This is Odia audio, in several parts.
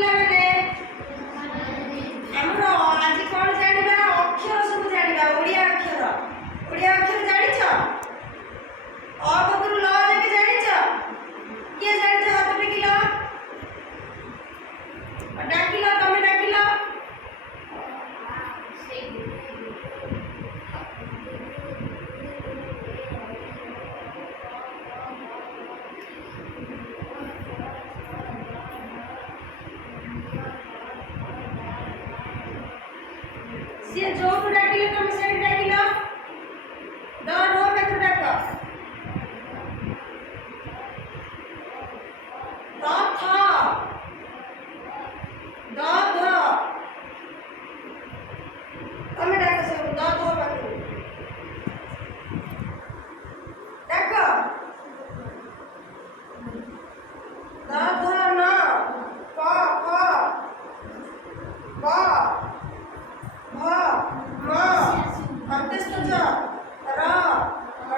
ପିଲାମାନେ ଆମର ଆଜି କ'ଣ ଜାଣିବା? ଅକ୍ଷର ସବୁ ଜାଣିବା। ଓଡ଼ିଆ ଅକ୍ଷର ଜାଣିଛ? ଅ କତରୁ ଲ ଯାକେ ଜାଣିଛ? କିଏ ଜାଣିଛ? ହାତ ଟେକିଲ, ଡାକିଲ, ତମେ ଡାକିଲ। ସିଏ ଯୋଉଠୁ ଡାକିଲେ ତମେ ସେଇଠି ଡାକିଲ। ଦ ଢ ପାଖରୁ ଡାକ। ଦ ଥ, ଦ ଧ, ତମେ ଡାକ ସବୁ ଦ ଧ ପାଖରୁ ଡାକ। ଦ ଧ ନ, ପ ଫ, ବ ଭ ମ, ଅନ୍ତେଶ ଜ, ର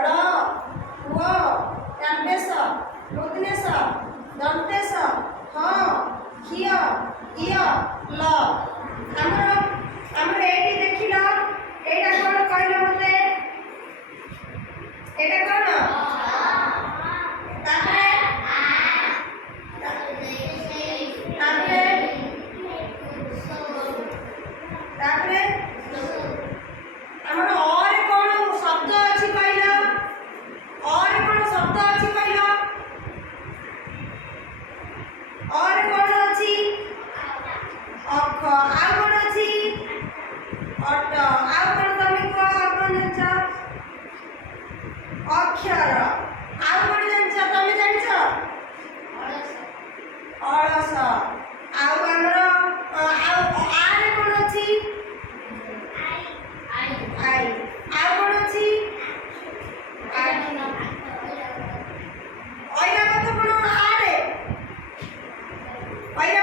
ଳ ୱ, ତାଲବେଶ, ମୂର୍ଧନ୍ୟଷ, ଦନ୍ତେଶ, ହ ଖିୟ ଇୟ ଲ। ଆମର ଏଇଠି ଦେଖିଲ, ଏଇଟା କ'ଣ କହିଲ ମତେ? ଏଇଟା କ'ଣ? ତାପରେ ଆମର ଅରେ କ'ଣ ଶବ୍ଦ ଅଛି କହିଲ? ଅରେ କ'ଣ ଶବ୍ଦ ଅଛି କହିଲ? ଅରେ କ'ଣ ଅଛି? ଅଖ। ଆଉ କ'ଣ ଅଛି? ଅଟ। ଆଉ କ'ଣ ତମେ କୁହ? ଆଉ କ'ଣ ଜାଣିଛ? ଅକ୍ଷର। ଆଉ କ'ଣ ଜାଣିଛ? ତମେ ଜାଣିଛ? ଅଳସ। ଆଉ ଆମର ଆଉ ଆରେ କ'ଣ ଅଛି? ଆଇ। ଆଉ କ'ଣ ଅଛି? ଐରାବତ କ'ଣ ଆରେ? ଐରାବତ